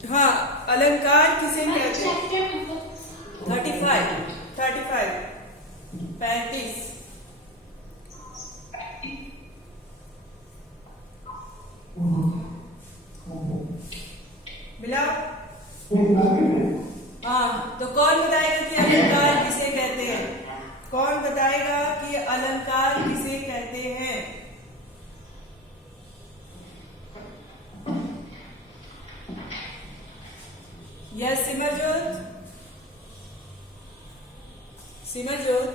हाँ, अलंकार किसे कहते हैं? 35 35 मिला। हाँ, तो कौन बताएगा कि अलंकार किसे कहते हैं? कौन बताएगा कि अलंकार किसे कहते हैं? यस, सिमरजोत। सिमरजोत,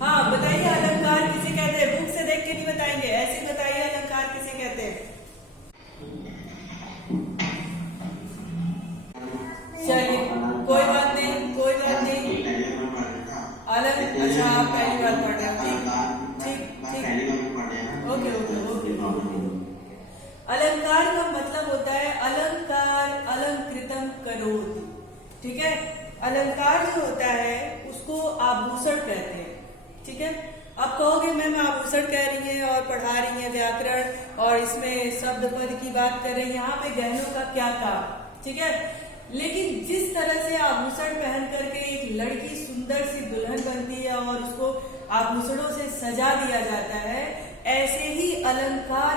हाँ बताइए, अलंकार किसे कहते हैं? बुक से देख के नहीं बताएंगे, ऐसे बताइए अलंकार किसे कहते हैं। चलिए, कोई बात नहीं, कोई बात नहीं। अच्छा, आप पहली बार पढ़ रहे हो, ठीक ठीक ठीक, ओके ओके ओके। अलंकार का मतलब होता है अलंकार अलंकृतम करोति, ठीक है। अलंकार जो होता है उसको आभूषण कहते हैं, ठीक है। आप कहोगे मैम आभूषण कह रही हैं और पढ़ा रही हैं व्याकरण और इसमें शब्द पद की बात कर रही हैं, यहाँ पे गहनों का क्या काम, ठीक है। लेकिन जिस तरह से आभूषण पहन करके एक लड़की सुंदर सी दुल्हन बनती है और उसको आभूषणों से सजा दिया जाता है, ऐसे ही अलंकार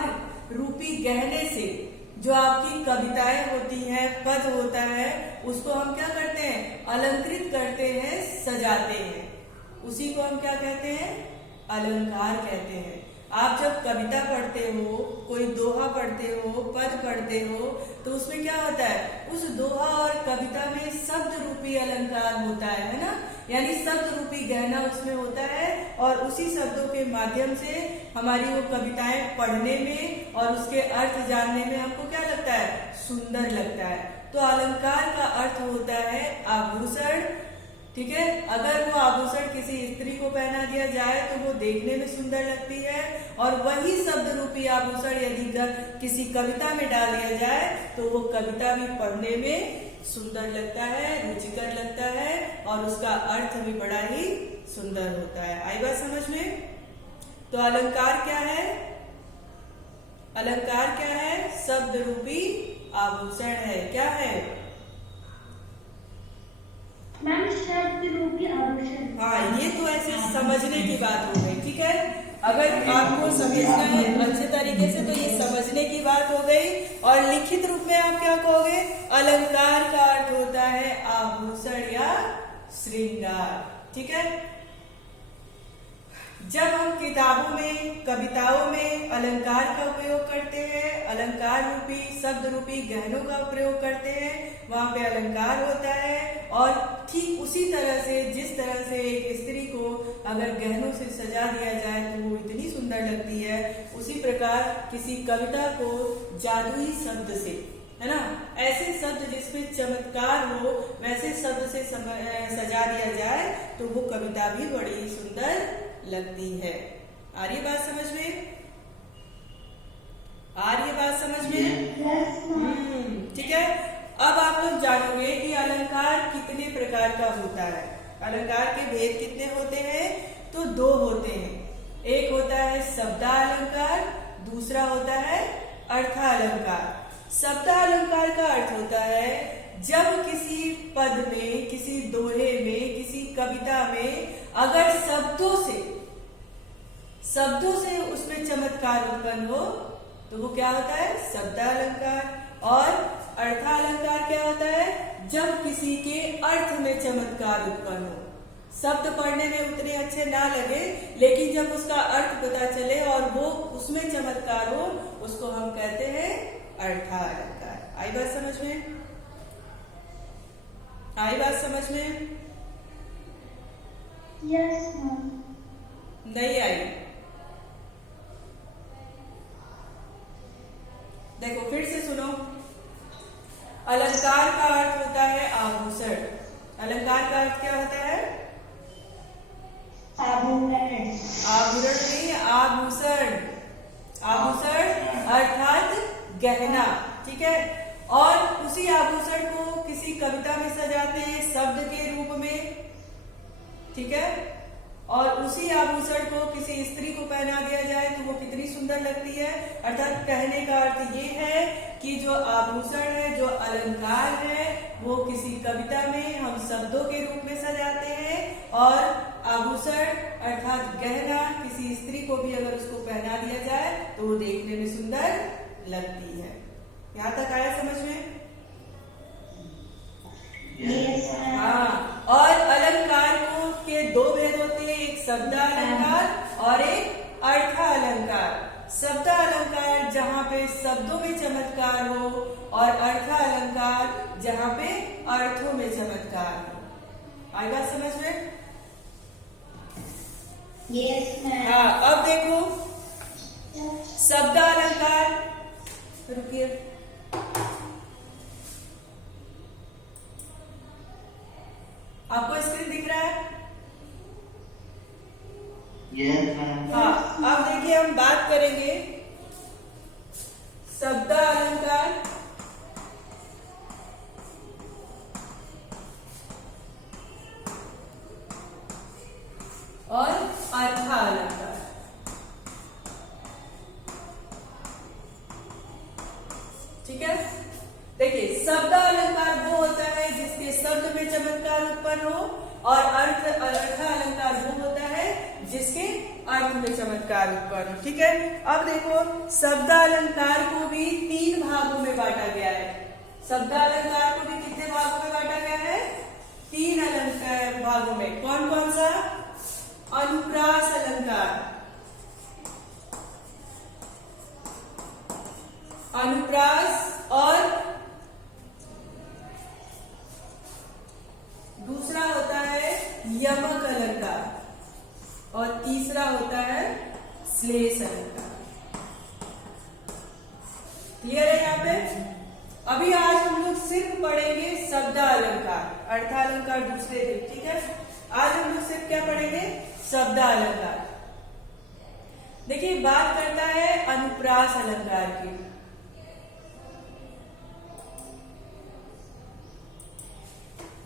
रूपी गहने से जो आपकी कविताएं होती हैं, पद होता है, उसको हम क्या करते हैं? अलंकृत करते हैं, सजाते हैं। उसी को हम क्या कहते हैं? अलंकार कहते हैं। आप जब कविता पढ़ते हो, कोई दोहा पढ़ते हो, पद पढ़ते हो, तो उसमें क्या होता है? उस दोहा और कविता में शब्द रूपी अलंकार होता है ना, यानी शब्द रूपी गहना उसमें होता है और उसी शब्दों के माध्यम से हमारी वो कविताएं पढ़ने में और उसके अर्थ जानने में हमको क्या लगता है? सुंदर लगता है। तो अलंकार का अर्थ होता है आभूषण, ठीक है। अगर वो आभूषण किसी स्त्री को पहना दिया जाए तो वो देखने में सुंदर लगती है, और वही शब्द रूपी आभूषण यदि किसी कविता में डाल दिया जाए तो वो कविता भी पढ़ने में सुंदर लगता है, रुचिकर लगता है और उसका अर्थ भी बड़ा ही सुंदर होता है। आई बात समझ में? तो अलंकार क्या है? अलंकार क्या है? शब्द रूपी आभूषण है। क्या है मैम? शब्द रूपी आभूषण। हाँ, ये तो ऐसे समझने की बात हो गई, ठीक है। अगर आपको समझना है अच्छे तरीके से तो ये समझने की बात हो गई। और लिखित रूप में आप क्या कहोगे? अलंकार का अर्थ होता है आभूषण या श्रृंगार, ठीक है। जब हम किताबों में, कविताओं में अलंकार का उपयोग करते हैं, अलंकार रूपी शब्द रूपी गहनों का प्रयोग करते हैं, वहां पे अलंकार होता है। और ठीक उसी तरह से जिस तरह से एक स्त्री को अगर गहनों से सजा दिया जाए तो वो इतनी सुंदर लगती है, उसी प्रकार किसी कविता को जादुई शब्द से, है ना, ऐसे शब्द जिसमें चमत्कार हो वैसे शब्द से सजा दिया जाए तो वो कविता भी बड़ी सुंदर लगती है। आ रही बात समझ में? आ रही बात समझ में? ठीक है। अब आप लोग जानोगे कि अलंकार कितने प्रकार का होता है। अलंकार के भेद कितने होते हैं? तो दो होते हैं। एक होता है शब्दालंकार, दूसरा होता है अर्थालंकार। शब्दालंकार का अर्थ होता है जब किसी पद में, किसी दोहे में, किसी कविता में अगर शब्दों से उसमें चमत्कार उत्पन्न हो तो वो क्या होता है? शब्दालंकार। और अर्थालंकार क्या होता है? जब किसी के अर्थ में चमत्कार उत्पन्न हो, शब्द पढ़ने में उतने अच्छे ना लगे लेकिन जब उसका अर्थ पता चले और वो उसमें चमत्कार हो, उसको हम कहते हैं अर्थालंकार। आई बात समझ में? आई बात समझ में? Yes ma'am. नहीं आई? देखो फिर से सुनो। अलंकार का अर्थ होता है आभूषण। अलंकार का अर्थ क्या होता है? आभूषण। आभूषण नहीं, आभूषण। आभूषण अर्थात गहना, ठीक है। और उसी आभूषण को किसी कविता में सजाते हैं शब्द के रूप में, ठीक है। और उसी आभूषण को किसी स्त्री को पहना दिया जाए तो वो कितनी सुंदर लगती है। अर्थात कहने का अर्थ ये है कि जो आभूषण है, जो अलंकार है, वो किसी कविता में हम शब्दों के रूप में सजाते हैं, और आभूषण अर्थात गहना किसी स्त्री को भी अगर उसको पहना दिया जाए तो वो देखने में सुंदर लगती है। यहाँ तक आया समझ में? Yes, ma'am. हाँ, और अलंकार को के दो भेद होते हैं, एक शब्दालंकार और एक अर्थालंकार। शब्दालंकार जहाँ पे शब्दों में चमत्कार हो, और अर्थालंकार जहाँ पे अर्थों में चमत्कार हो। आई बात समझ में? Yes, ma'am. हाँ, अब देखो शब्दालंकार, रुकिए, आपको स्क्रीन दिख रहा है? Yes, ma'am. हाँ, अब देखिए हम बात करेंगे शब्दालंकार और अर्थालंकार। ठीक है, देखिए शब्दालंकार वो होता है जिसके शब्द में चमत्कार उत्पन्न हो, और अर्थालंकार वो होता है जिसके अर्थ में चमत्कार उत्पन्न हो। ठीक है, अब देखो शब्दालंकार को भी 3 भागों में बांटा गया है। शब्दालंकार को भी कितने भागों में बांटा गया है? 3 अलंकार भागों में। कौन कौन सा? अनुप्रास अलंकार, अनुप्रास, और दूसरा होता है यमक अलंकार, और तीसरा होता है श्लेष अलंकार। क्लियर है यहाँ पे? अभी आज हम लोग सिर्फ पढ़ेंगे शब्दालंकार, अर्थालंकार दूसरे दिन। ठीक है, आज हम लोग सिर्फ क्या पढ़ेंगे? शब्दालंकार। देखिए बात करता है अनुप्रास अलंकार की।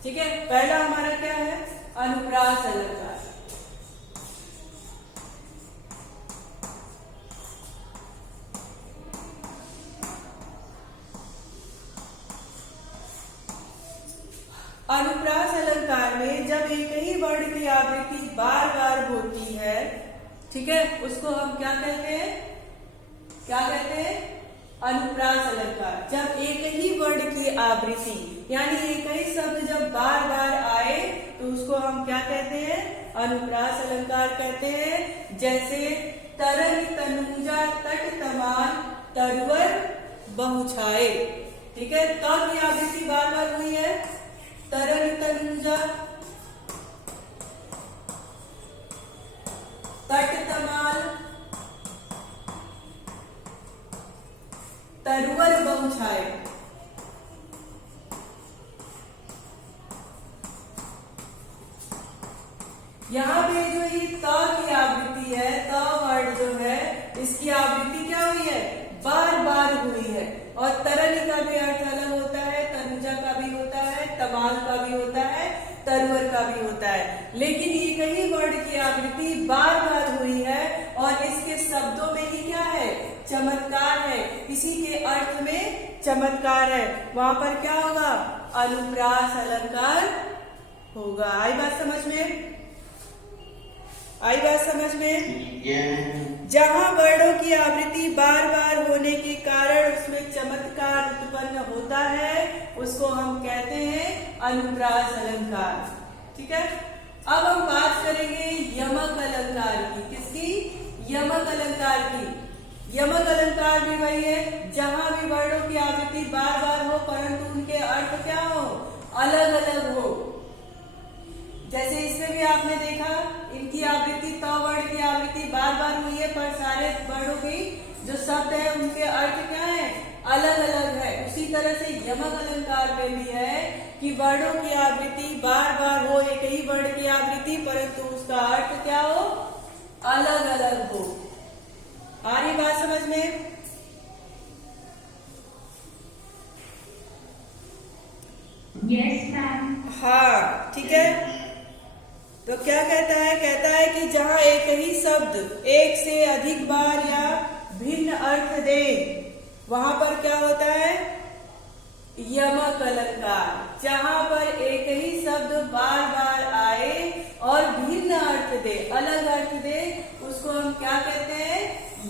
ठीक है, पहला हमारा क्या है? अनुप्रास अलंकार। अनुप्रास अलंकार में जब एक ही वर्ण की आवृत्ति बार बार होती है, ठीक है, उसको हम क्या कहते हैं? क्या कहते हैं? अनुप्रास अलंकार। जब एक ही वर्ण की आवृत्ति यानी एक ही शब्द जब बार बार आए तो उसको हम क्या कहते हैं? अनुप्रास अलंकार कहते हैं। जैसे तरल तनुजा तट तमान तरवर बहुछाए। ठीक है, तब की आवृत्ति बार बार हुई है। तरल तनुजा तट तमाल तरवर बहुछाए। यहाँ पे जो ये त की आवृत्ति है, त वर्ड जो है, इसकी आवृत्ति क्या हुई है? बार बार हुई है। और तरल का भी अर्थ अलग होता है, तनुजा का भी होता है, तमाल का भी होता है, तरवर का भी होता है। लेकिन ये कई वर्ड की आवृत्ति बार बार हुई है, और इसके शब्दों में ही क्या है? चमत्कार है। इसी के अर्थ में चमत्कार है। वहां पर क्या होगा? अनुप्रास अलंकार होगा। आई बात समझ में? आई बात समझ में? जहां वर्णों की आवृत्ति बार बार होने के कारण उसमें चमत्कार उत्पन्न होता है, उसको हम कहते हैं अनुप्रास अलंकार। ठीक है, अब हम बात करेंगे यमक अलंकार की। किसकी? यमक अलंकार की। यमक अलंकार भी वही है, जहां भी वर्णों की आवृत्ति बार बार हो परंतु उनके अर्थ क्या हो? अलग अलग हो। जैसे इसमें भी आपने देखा, इनकी आवृत्ति त वर्ण की आवृत्ति बार बार हुई है, पर सारे वर्णों की जो शब्द है उनके अर्थ क्या है? अलग अलग है। उसी तरह से यमक अलंकार में भी है कि वर्णों की आवृत्ति बार बार हो, एक ही वर्ण की आवृत्ति, परंतु उसका अर्थ क्या हो? अलग अलग हो। आ रही बात समझ में? Yes, ma'am. हाँ, ठीक है। तो क्या कहता है? कहता है कि जहाँ एक ही शब्द एक से अधिक बार या भिन्न अर्थ दे, वहां पर क्या होता है? यमक अलंकार। जहां पर एक ही शब्द बार बार आए और भिन्न अर्थ दे, अलग अर्थ दे, उसको हम क्या कहते हैं?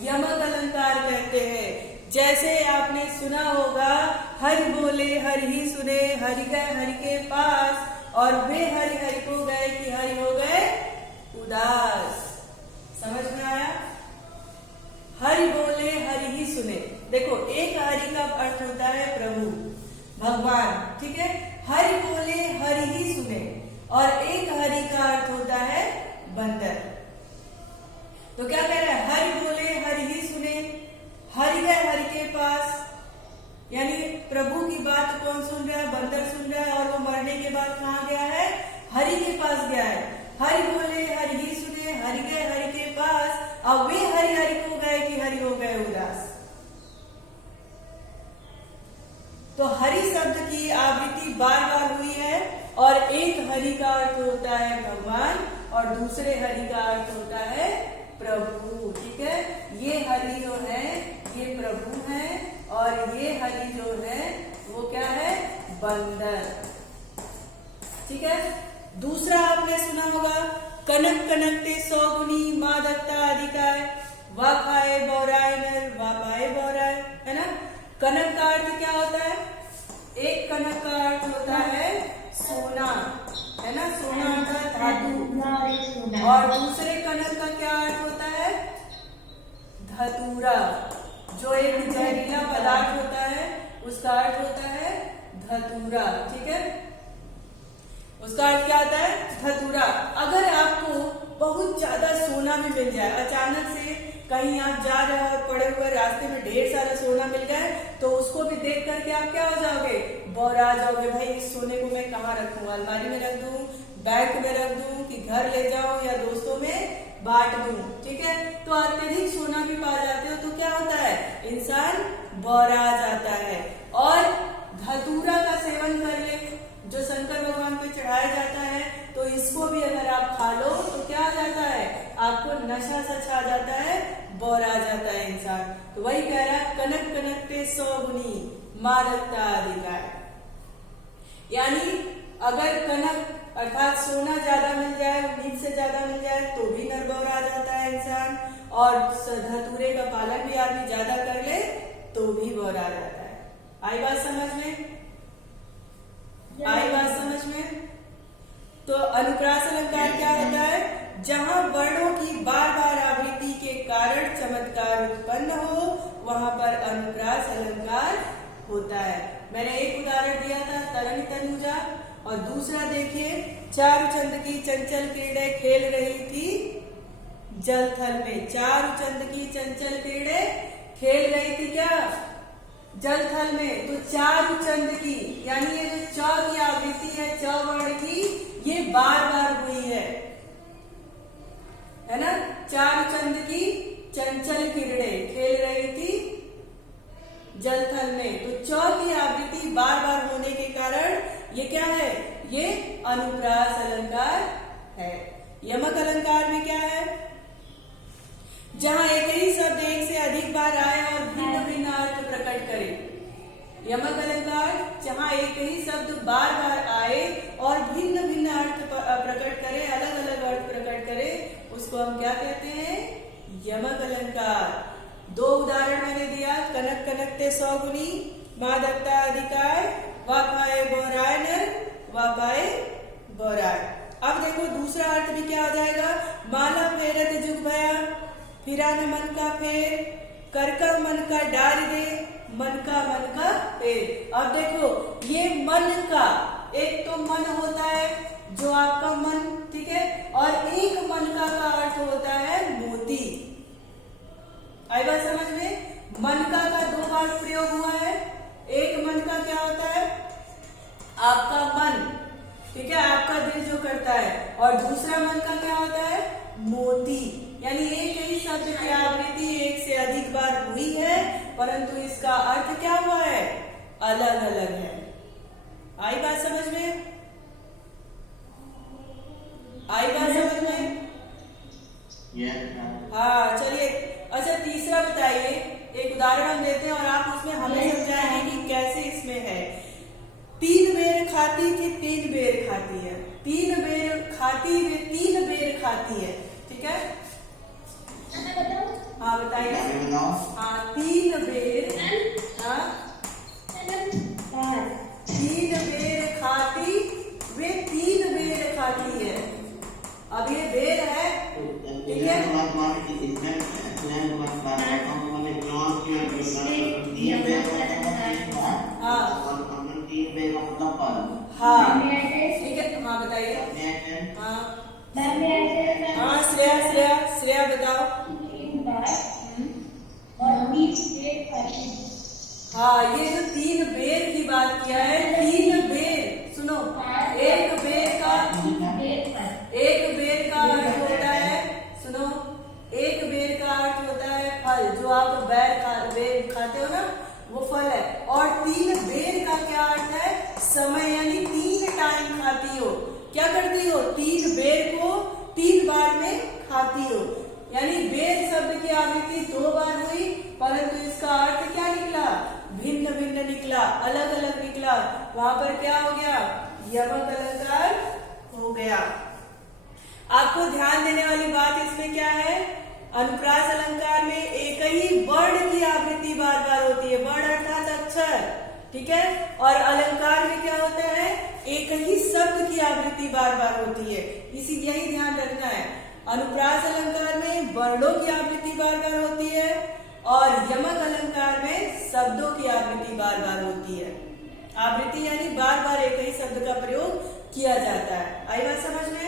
यमक अलंकार कहते हैं। जैसे आपने सुना होगा, हरि बोले हरि ही सुने, हरि गए हरि के पास, और वे हरि हरि को गए कि हरि हो गए उदास। समझ में आया? हरि बोले हरि ही सुने। देखो, एक हरि का अर्थ होता है प्रभु, भगवान, ठीक है? हरि बोले हरि ही सुने, और एक हरि का अर्थ होता है बंदर। तो क्या कह रहा है? हरि बोले हरि ही सुने, हरि गए हरि के पास, यानी प्रभु की बात कौन सुन रहा है? बंदर सुन रहा है, और वो मरने के बाद कहाँ गया है? हरि के पास गया है। हरि बोले हरि ही सुने, हरि गए हरि के पास, अब वे हरि हरि को गए कि हरि हो गए उदास। तो हरि शब्द की आवृत्ति बार बार हुई है, और एक हरि का अर्थ होता है भगवान, और दूसरे हरि का अर्थ होता है प्रभु। ठीक है? ये हरि जो है ये प्रभु है, और ये हरि जो है वो क्या है? बंदर। ठीक है? दूसरा आपने सुना होगा, कनक कनकते 100 गुनी, मादकता अधिकाय, वा पाए बौराय नर, वा पाए बौराय, है ना? कनक का अर्थ क्या होता है? एक कनक का अर्थ होता है सोना, है ना? सोना अर्थात धातु। और दूसरे कनक का क्या अर्थ होता है? धतूरा, जो एक जहरीला पदार्थ होता है, उसका अर्थ होता है धतूरा। ठीक है? उसका अर्थ क्या होता है? धतूरा। अगर आपको बहुत ज्यादा सोना भी मिल जाए, अचानक से कहीं आप जा रहे हो और पड़े हुए रास्ते में ढेर सारा सोना मिल गया, तो उसको भी देख करके आप क्या हो जाओगे? बौरा जाओगे। भाई, इस सोने को मैं कहाँ रखूं? अलमारी में रख दूं, बैंक में रख दूं, कि घर ले जाऊं, या दोस्तों में बांट दूं? ठीक है? तो अत्यधिक सोना भी पा जाते हो तो क्या होता है? इंसान बौरा जाता है। और धतूरा का सेवन कर ले, जो शंकर भगवान पे चढ़ाया जाता है, तो इसको भी अगर आप खा लो तो क्या हो जाता है? आपको नशा सा छा जाता है, बौरा जाता है इंसान। तो वही कह रहा है, कनक कनकते 100 गुनी, मादकता अधिकाय। यानी अगर कनक अर्थात सोना ज्यादा मिल जाए, उम्मीद से ज्यादा मिल जाए, तो भी नरबौरा जाता है इंसान, और धतूरे का पालन भी आदमी ज्यादा कर ले तो भी बौरा जाता है। आई बात समझ में? आई बात समझ में? तो अनुप्रास अलंकार क्या होता है? जहां वर्णों की बार बार आवृत्ति के कारण चमत्कार उत्पन्न हो, वहां पर अनुप्रास अलंकार होता है। मैंने एक उदाहरण दिया था, तरंग तनुजा, और दूसरा देखिए, चारुचंद की चंचल किरणें खेल रही थी जल थल में। चारुचंद की चंचल किरणें खेल रही थी क्या? जल थल में। तो चारुचंद की, यानी ये जो च की आवृत्ति है, च वर्ण की, ये बार बार हुई है ना? चारुचंद की चंचल किरणें खेल रही थी जल थल में। तो च की आवृत्ति बार बार होने के कारण ये क्या है? ये अनुप्रास अलंकार है। यमक अलंकार में क्या है? जहां एक ही शब्द एक से अधिक बार आए और भिन्न भिन्न अर्थ प्रकट करे। यमक अलंकार जहां एक ही शब्द बार बार आए और भिन्न भिन्न अर्थ प्रकट करे, अलग अलग अर्थ प्रकट करे, उसको हम क्या कहते हैं? यमक अलंकार। दो उदाहरण मैंने दिया, कनक कनकते 100 गुनी, मादकता अधिकाय, वा पाए बौराय नर, वा पाए बौराय। अब देखो दूसरा अर्थ भी क्या हो जाएगा? माला फेरत जुग भया, फिरा न मन का फेर, कर का मन का डार दे, मन का फेर। अब देखो, ये मन का, एक तो मन होता है जो आपका मन, ठीक है, और एक मन का अर्थ होता है मोती। आई बात समझ में? मन का दो बार प्रयोग हुआ है। एक मन का क्या होता है? आपका मन, ठीक है, आपका दिल जो करता है, और दूसरा मन का क्या होता है? मोती। यानी एक ही शब्द की आवृत्ति एक से अधिक बार हुई है, परंतु इसका अर्थ क्या हुआ है? अलग अलग है। आई बात समझ में? आई बात समझ में? हाँ, चलिए। अच्छा, तीसरा बताइए, खाती कि 3 बेर खाती है? 3 बेर खाती वे 3 बेर खाती है, ठीक है। हाँ बताइए। हाँ 3 बेर, हाँ 3 बेर खाती वे 3 बेर खाती है। अब ये बेर है, ठीक है। हाँ ठीक है, हाँ बताइए। हाँ श्रेया बताओ। हाँ ये जो 3 बेर की बात किया है, 3 बेर, सुनो, एक बेर का अर्थ होता है, सुनो, एक बेर का अर्थ होता है फल, जो आप बेर खाते हो ना, वो फल है। और 3 बेर का क्या अर्थ है? समय, यानी 3 टाइम खाती हो। क्या करती हो? 3 बेर को 3 बार में खाती हो। यानी बेर शब्द की आवृत्ति 2 बार हुई, परंतु इसका अर्थ क्या निकला? भिन्न भिन्न निकला, अलग अलग निकला। वहां पर क्या हो गया? यमक अलंकार हो गया। आपको ध्यान देने वाली बात इसमें क्या है? अनुप्रास अलंकार में एक ही वर्ण की आवृत्ति बार बार होती है, वर्ण अर्थात अक्षर, ठीक है। और अलंकार में क्या होता है? एक ही शब्द की आवृत्ति बार बार होती है, यही ध्यान रखना है। अनुप्रास अलंकार में वर्णों की आवृत्ति बार बार होती है और यमक अलंकार में शब्दों की आवृत्ति बार बार होती है। आवृत्ति यानी बार बार एक ही शब्द का प्रयोग किया जाता है। आई बात समझ में?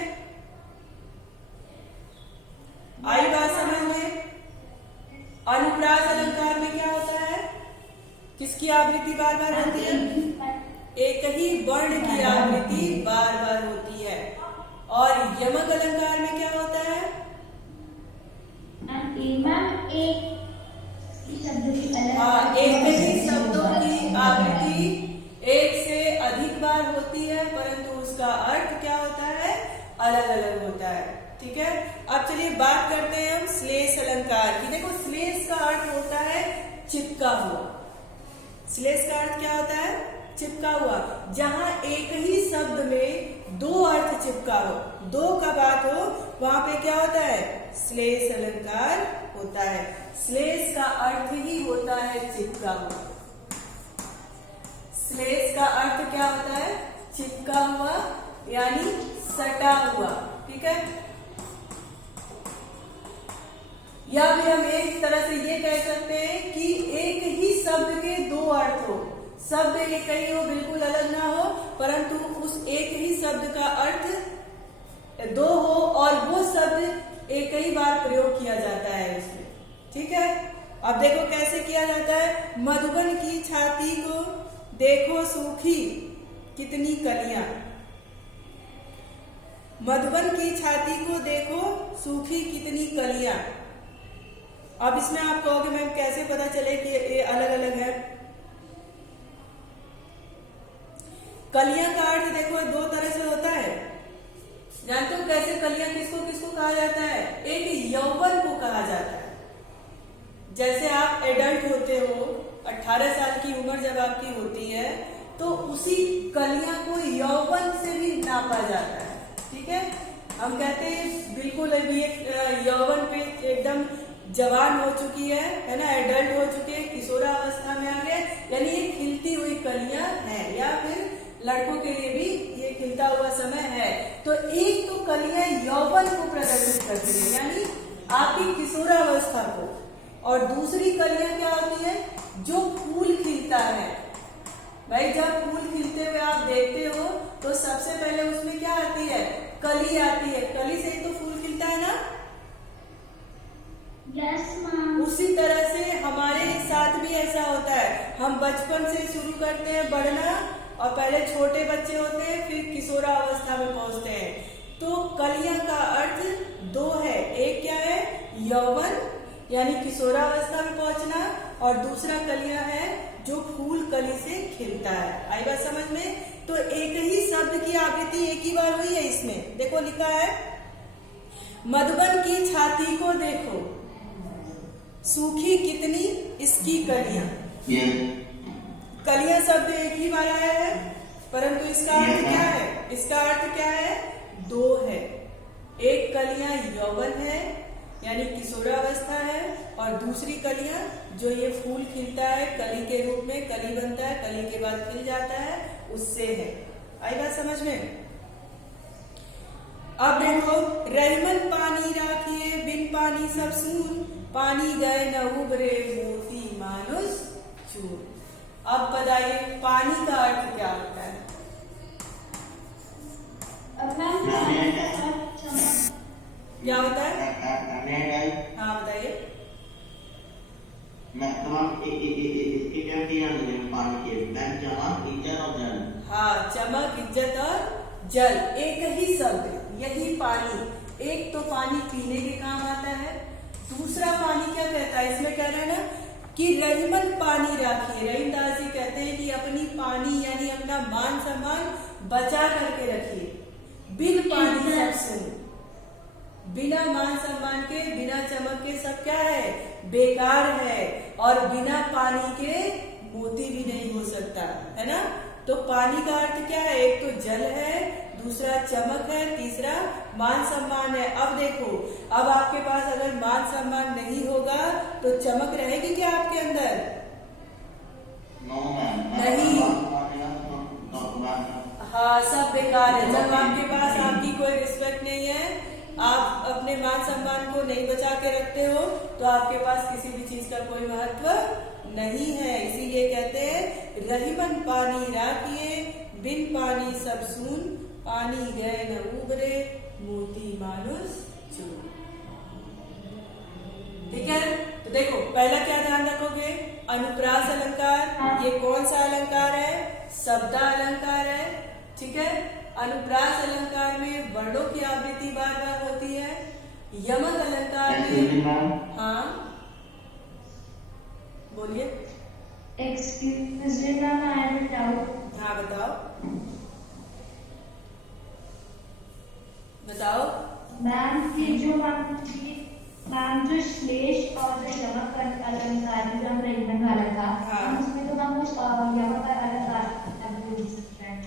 आई बात समझ में? अनुप्रास अलंकार में क्या होता है? किसकी आवृत्ति बार बार होती है? एक ही वर्ण की आवृत्ति बार बार होती है। और यमक अलंकार में क्या होता है? हाँ, एक ही शब्दों की आवृत्ति एक से अधिक बार होती है, परंतु उसका अर्थ क्या होता है? अलग अलग होता है, ठीक है। अब चलिए बात करते हैं हम श्लेष अलंकार की। देखो श्लेष का अर्थ होता है चिपका हुआ। श्लेष का अर्थ क्या होता है? चिपका हुआ। जहां एक ही शब्द में 2 अर्थ चिपका हो, 2 का बात हो, वहां पे क्या होता है? श्लेष अलंकार होता है। श्लेष का अर्थ ही होता है चिपका हुआ। श्लेष का अर्थ क्या होता है? चिपका हुआ, यानी सटा हुआ, ठीक है। या फिर हम एक तरह से ये कह सकते हैं कि एक ही शब्द के 2 अर्थ हो। शब्द एक ही हो, बिल्कुल अलग ना हो, परंतु उस एक ही शब्द का अर्थ 2 हो और वो शब्द एक ही बार प्रयोग किया जाता है इसमें, ठीक है। अब देखो कैसे किया जाता है। मधुबन की छाती को देखो सूखी कितनी कलियां। मधुबन की छाती को देखो सूखी कितनी कलियां। अब इसमें आप कहोगे मैम कैसे पता चले कि ये अलग अलग है? कलियां का अर्थ देखो 2 तरह से होता है। जानते हो कैसे कलियां किसको किसको कहा जाता है? एक यौवन को कहा जाता है। जैसे आप एडल्ट होते हो, 18 साल की उम्र जब आपकी होती है, तो उसी कलियां को यौवन से भी नापा जाता है, ठीक है। हम कहते हैं बिल्कुल अभी एक यौवन पे एकदम जवान हो चुकी है ना, एडल्ट हो चुकी है, किशोरावस्था में आ गए, यानी ये खिलती हुई कलियां हैं। या फिर लड़कों के लिए भी ये खिलता हुआ समय है। तो एक तो कलियां यौवन को प्रदर्शित करती है, यानी आपकी किशोरावस्था को, और दूसरी कलियां क्या होती है? जो फूल खिलता है। भाई जब फूल खिलते हुए आप देखते हो तो सबसे पहले उसमें क्या आती है? कली आती है। कली से ही तो फूल खिलता है ना। Yes, ma'am. उसी तरह से हमारे साथ भी ऐसा होता है। हम बचपन से शुरू करते हैं बढ़ना, और पहले छोटे बच्चे होते हैं, फिर किशोरावस्था में पहुंचते हैं। तो कलियां का अर्थ 2 है। एक क्या है? यौवन, यानी किशोरावस्था में पहुंचना, और दूसरा कलियां है जो फूल कली से खिलता है। आई बात समझ में? तो एक ही शब्द की आवृत्ति एक ही बार हुई है इसमें। देखो लिखा है मधुबन की छाती को देखो सूखी कितनी इसकी कलियां। कलियां शब्द एक ही बार आया है, परंतु इसका अर्थ क्या है? इसका अर्थ क्या है? दो है। एक कलियां यौवन है यानी किशोरावस्था है, और दूसरी कलियां जो ये फूल खिलता है कली के रूप में, कली बनता है, कली के बाद खिल जाता है, उससे है। आई बात समझ में? अब देखो, रहीमन पानी राखिए बिन पानी सब सून, पानी गए न उबरे मोती मानुष चूर। अब बताइए पानी का अर्थ क्या होता है? क्या होता है? हाँ बताइए। हाँ, चमक, इज्जत और जल, एक ही शब्द, यही पानी। एक तो पानी पीने के काम आता है, दूसरा पानी क्या कहता है? इसमें कह रहा है ना कि रहीमन पानी राखिए। रहीमदास जी कहते हैं कि अपनी पानी यानी अपना मान सम्मान बचा करके रखिए। बिन पानी सब सुन, बिना मान सम्मान के, बिना चमक के सब क्या है? बेकार है। और बिना पानी के मोती भी नहीं हो सकता, है ना? तो पानी का अर्थ क्या है? एक तो जल है, दूसरा चमक है, तीसरा मान सम्मान है। अब देखो, अब आपके पास अगर मान सम्मान नहीं होगा तो चमक रहेगी क्या आपके अंदर? नहीं। हाँ, सब बेकार है। जब आपके पास आपकी कोई रिस्पेक्ट नहीं है, आप अपने मान सम्मान को नहीं बचा के रखते हो, तो आपके पास किसी भी चीज का कोई महत्व नहीं है। इसीलिए कहते हैं रहीमन पानी राखिए बिन पानी सब सून, पानी गए न उबरे मोती मानुष चूर। ठीक है? तो देखो, पहला क्या ध्यान रखोगे? अनुप्रास अलंकार। ये कौन सा अलंकार है? शब्दा अलंकार है। ठीक है? अनुप्रास अलंकार में वर्णों की आवृत्ति बार बार होती है। यमक अलंकार में, हाँ बोलिए। Excuse me, ma'am, I have a doubt. हाँ बताओ बताओ। मैम की जो मैम जो श्लेष और जो यमक अलंकार जो हम रहीमन वाला था, हाँ। उसमें तो मैम कुछ यमक अलंकार बोल सकते हैं।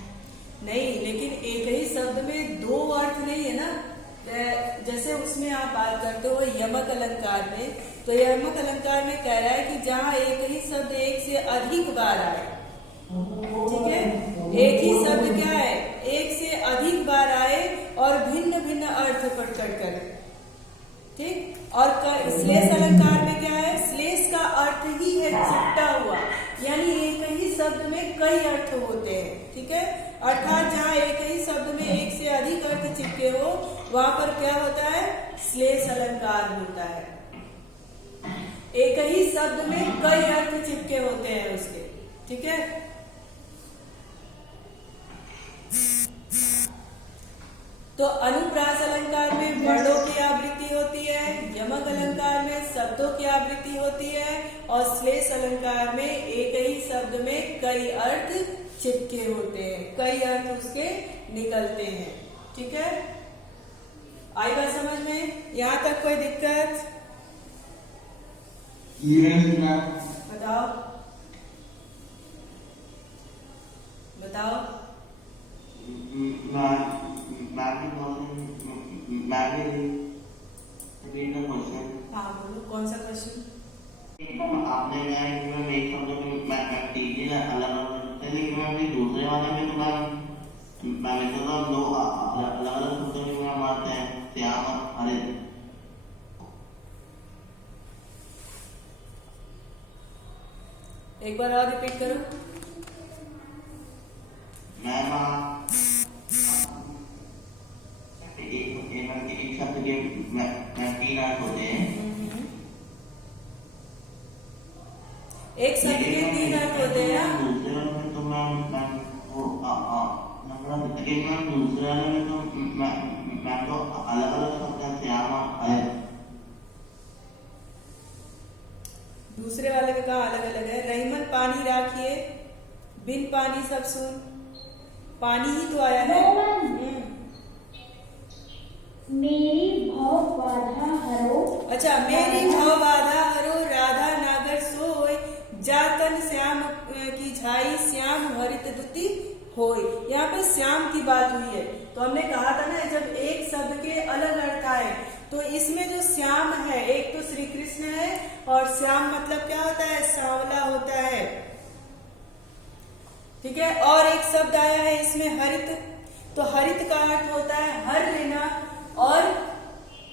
नहीं, लेकिन एक ही शब्द में दो अर्थ नहीं है ना। जैसे उसमें आप बात करते हो यमक अलंकार में, तो यमक अलंकार में कह रहा है कि जहाँ एक ही शब्द एक से अधिक बार आए। ठीक है? एक ही शब्द क्या है? एक से अधिक बार आए और भिन्न भिन्न अर्थ प्रकट करे। ठीक? और श्लेष अलंकार में क्या है? श्लेष का अर्थ ही है चिपटा हुआ, यानी एक ही शब्द में कई अर्थ होते हैं। ठीक है? अर्थात जहाँ एक ही शब्द में एक से अधिक अर्थ चिपके हो, वहां पर क्या होता है? श्लेष अलंकार होता है। एक ही शब्द में कई अर्थ चिपके होते हैं उसके। ठीक है? तो अनुप्रास अलंकार में वर्णों की आवृत्ति होती है, यमक अलंकार में शब्दों की आवृत्ति होती है, और श्लेष अलंकार में एक ही शब्द में कई अर्थ चिपके होते हैं, कई अर्थ उसके निकलते हैं। ठीक है? आई बात समझ में? यहाँ तक कोई दिक्कत? बताओ बताओ। हाँ बोलो, कौन सा क्वेश्चन? आपने कहा कि मैम एक शब्द में तीन अलग लेकिन मैम दूसरे वाले में तो मैम तो दो अलग अलग शब्दों में मैम आते हैं, श्याम और हरे। एक बार और रिपीट करो। मैम एक शब्द के तीन अर्थ होते हैं। एक शब्द के तीन अर्थ होते हैं। दूसरे वाले में तो मैम वो लेकिन मैम दूसरे वाले में तो मैम तो अलग अलग शब्द हैं, श्याम और हरे। दूसरे वाले में कहा अलग अलग है? रहीमन पानी राखिए बिन पानी सब सुन, पानी ही तो आया है। मेरी भव बाधा हरो। अच्छा, मेरी भव बाधा हरो राधा नागर सोय, जातन श्याम की झाई श्याम हरित दुति होय। यहाँ पे श्याम की बात हुई है। तो हमने कहा था ना जब एक शब्द के अलग अर्थ आए तो इसमें जो श्याम है, एक तो श्री कृष्ण है और श्याम मतलब क्या होता है, सांवला होता है, ठीक है। और एक शब्द आया है इसमें हरित, तो हरित का अर्थ होता है हर लेना, और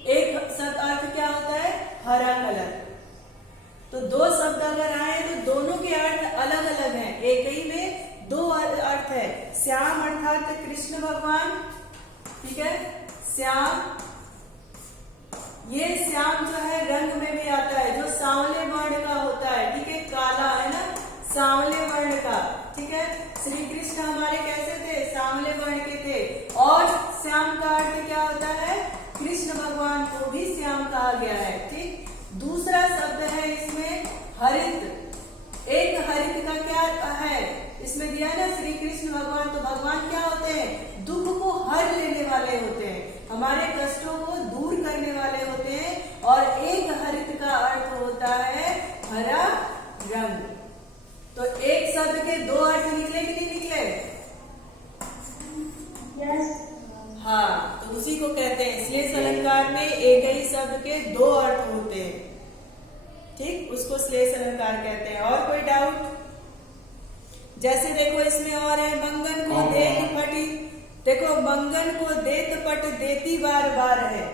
एक शब्द अर्थ क्या होता है, हरा कलर। तो दो शब्द अगर आए तो दोनों के अर्थ अलग अलग हैं, एक ही में दो अर्थ है। श्याम अर्थात कृष्ण भगवान, ठीक है, श्याम, ये श्याम जो है रंग में भी आता है, जो सांवले वर्ण का होता है, ठीक है, काला है ना, सांवले वर्ण का, ठीक है। श्री कृष्ण हमारे कैसे थे, सांवले वर्ण के थे। और श्याम का अर्थ क्या होता है, कृष्ण भगवान को भी श्याम कहा गया है, ठीक। दूसरा शब्द है इसमें हरित। एक हरित का क्या है, इसमें दिया है ना श्री कृष्ण भगवान, तो भगवान क्या होते हैं, दुख को हर लेने वाले होते हैं, हमारे कष्टों को दूर करने वाले होते हैं। और एक हरित का अर्थ होता है हरा रंग। तो एक शब्द के दो अर्थ निकले कि नहीं निकले? यस। हाँ, तो उसी को कहते हैं श्लेष अलंकार में एक ही शब्द के दो अर्थ होते हैं, ठीक, उसको श्लेष अलंकार कहते हैं। और कोई डाउट? जैसे देखो इसमें और है, मंगन को देख फटी, देखो मंगन को देत पट देती बार बार है।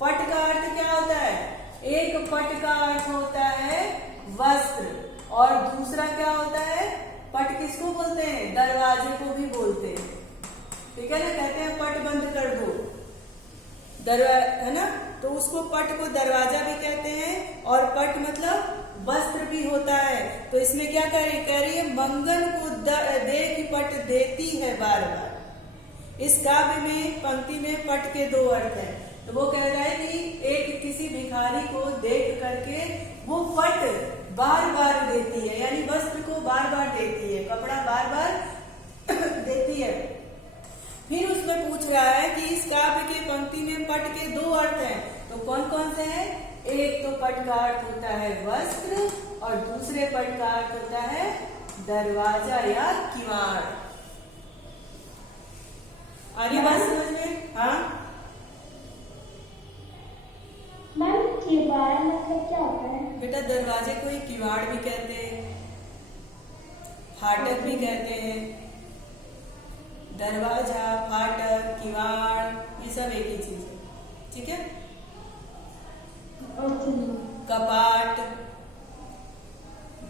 पट का अर्थ क्या होता है, एक पट का अर्थ होता है वस्त्र, और दूसरा क्या होता है, पट किसको बोलते हैं, दरवाजे को भी बोलते हैं, ठीक है ना, कहते हैं पट बंद कर दो, दरवाजा है ना, तो उसको पट को दरवाजा भी कहते हैं, और पट मतलब वस्त्र भी होता है। तो इसमें क्या कह रही है, मंगन को देख पट देती है बार बार। इस काव्य में पंक्ति में पट के दो अर्थ हैं। तो वो कह रहा है कि एक किसी भिखारी को देख करके वो पट बार बार देती है, यानी वस्त्र को बार बार देती है, कपड़ा बार बार देती है। फिर उसमें पूछ रहा है कि इस काव्य के पंक्ति में पट के दो अर्थ हैं, तो कौन कौन से हैं? एक तो पट का अर्थ होता है वस्त्र, और दूसरे पट का अर्थ होता है दरवाजा या किवाड़। आ रही बात समझ में? हाँ मैम, किवाड़ मतलब क्या होता है? बेटा, दरवाजे को ही किवाड़ भी कहते हैं, फाटक भी कहते हैं। दरवाजा, फाटक, किवाड़, ये सब एक ही चीज है, ठीक है। कपाट,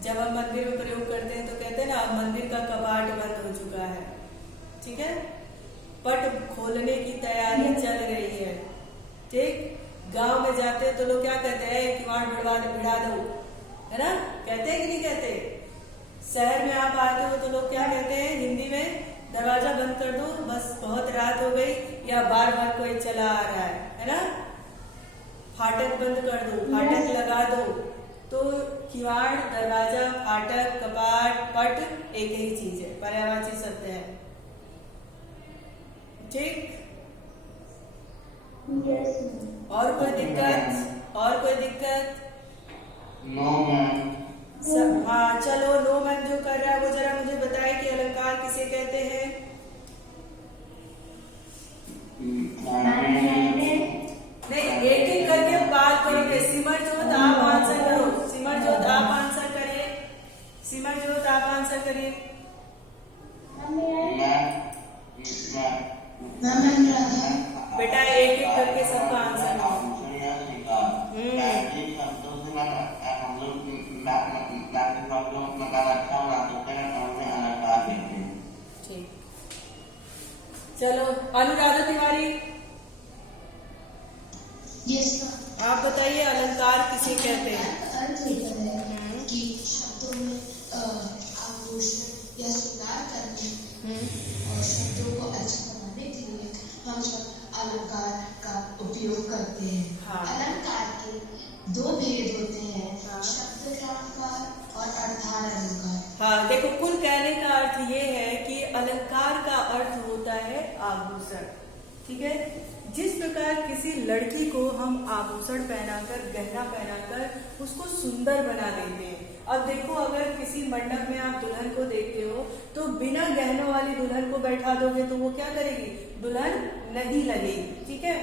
जब हम मंदिर में प्रयोग करते हैं तो कहते हैं ना मंदिर का कपाट बंद हो चुका है, ठीक है। पट खोलने की तैयारी चल रही है, ठीक। गांव में जाते हैं तो लोग क्या कहते हैं, किवाड़ भिड़ा दो, है ना, कहते हैं कि नहीं कहते? शहर में आप आते हो तो लोग क्या कहते हैं हिंदी में, दरवाजा बंद कर दो, बस बहुत रात हो गई, या बार बार कोई चला आ रहा है ना, फाटक बंद कर दो, फाटक लगा दो। तो किवाड़, दरवाजा, फाटक, कपाट, पट एक ही चीज है, पर्यायवाची शब्द है, ठीक। और कोई दिक्कत? और कोई दिक्कत? No ma'am. हाँ चलो, नो मैम जो कर रहा है वो जरा मुझे बताए कि अलंकार किसे कहते हैं। नहीं, एक एक करके बात करोगे। सिमरजोत आप आंसर करो, सिमरजोत आप आंसर करिए, सिमरजोत आप आंसर करिए। बेटा एक एक करके सबका आंसर करो। ठीक, चलो अनुराधा तिवारी, आप बताइए अलंकार किसे कहते हैं? अर्थ होता है कि शब्दों में आभूषण या श्रृंगार करने और शब्दों को अच्छा बनाने के लिए हम सब अलंकार का उपयोग करते हैं। हाँ। अलंकार के दो भेद होते हैं, हाँ। शब्द अलंकार और अर्थार अलंकार। हाँ, देखो कुल कहने का अर्थ ये है कि अलंकार का अर्थ होता है आभूषण, ठीक है। जिस प्रकार किसी लड़की को हम आभूषण पहनाकर, गहना पहनाकर उसको सुंदर बना देते हैं। अब देखो, अगर किसी मंडप में आप दुल्हन को देखते हो तो बिना गहनों वाली दुल्हन को बैठा दोगे तो वो क्या करेगी? दुल्हन नहीं लगेगी। ठीक है,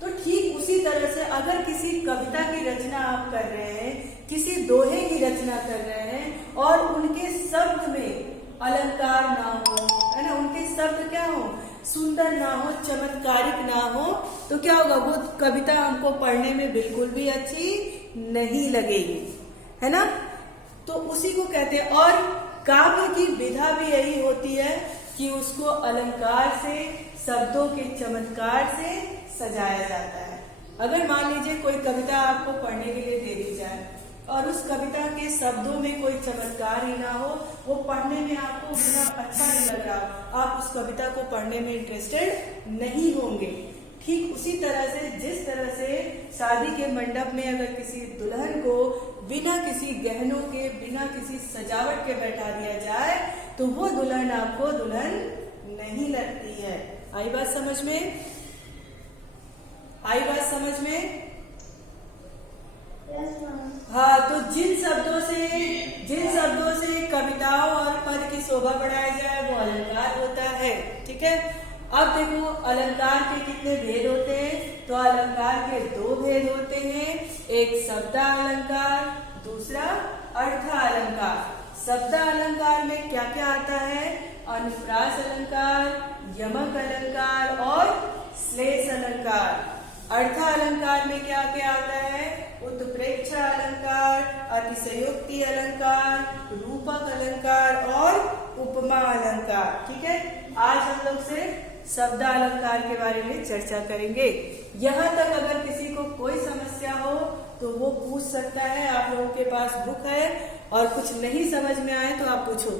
तो ठीक उसी तरह से अगर किसी कविता की रचना आप कर रहे हैं, किसी दोहे की रचना कर रहे हैं और उनके शब्द में अलंकार ना हो, है ना, उनके शब्द क्या हो? सुंदर ना हो, चमत्कारिक ना हो, तो क्या होगा? वो कविता हमको पढ़ने में बिल्कुल भी अच्छी नहीं लगेगी, है ना। तो उसी को कहते हैं। और काव्य की विधा भी यही होती है कि उसको अलंकार से, शब्दों के चमत्कार से सजाया जाता है। अगर मान लीजिए कोई कविता आपको पढ़ने के लिए दे दी जाए और उस कविता के शब्दों में कोई चमत्कार ही ना हो, वो पढ़ने में आपको उतना अच्छा नहीं लग रहा, आप उस कविता को पढ़ने में इंटरेस्टेड नहीं होंगे। ठीक उसी तरह से, जिस तरह से शादी के मंडप में अगर किसी दुल्हन को बिना किसी गहनों के, बिना किसी सजावट के बैठा दिया जाए तो वो दुल्हन आपको दुल्हन नहीं लगती है। आई बात समझ में? आई बात समझ में? हाँ, तो जिन शब्दों से कविताओं और पद की शोभा बढ़ाई जाए वो अलंकार होता है। ठीक है, अब देखो अलंकार के कितने भेद होते हैं? तो अलंकार के दो भेद होते हैं, एक शब्दालंकार, दूसरा अर्थालंकार। शब्दालंकार में क्या क्या आता है? अनुप्रास अलंकार, यमक अलंकार और श्लेष अलंकार। अर्थालंकार में क्या क्या आता है? उत्प्रेक्षा अलंकार, अतिशयोक्ति अलंकार, रूपक अलंकार और उपमा अलंकार। ठीक है, आज हम लोग से शब्दालंकार के बारे में चर्चा करेंगे। यहाँ तक अगर किसी को कोई समस्या हो तो वो पूछ सकता है। आप लोगों के पास बुक है और कुछ नहीं समझ में आए तो आप पूछो।